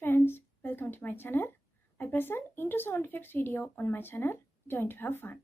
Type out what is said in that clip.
friends, welcome to my channel. I present intro sound effects video on my channel. Join to have fun.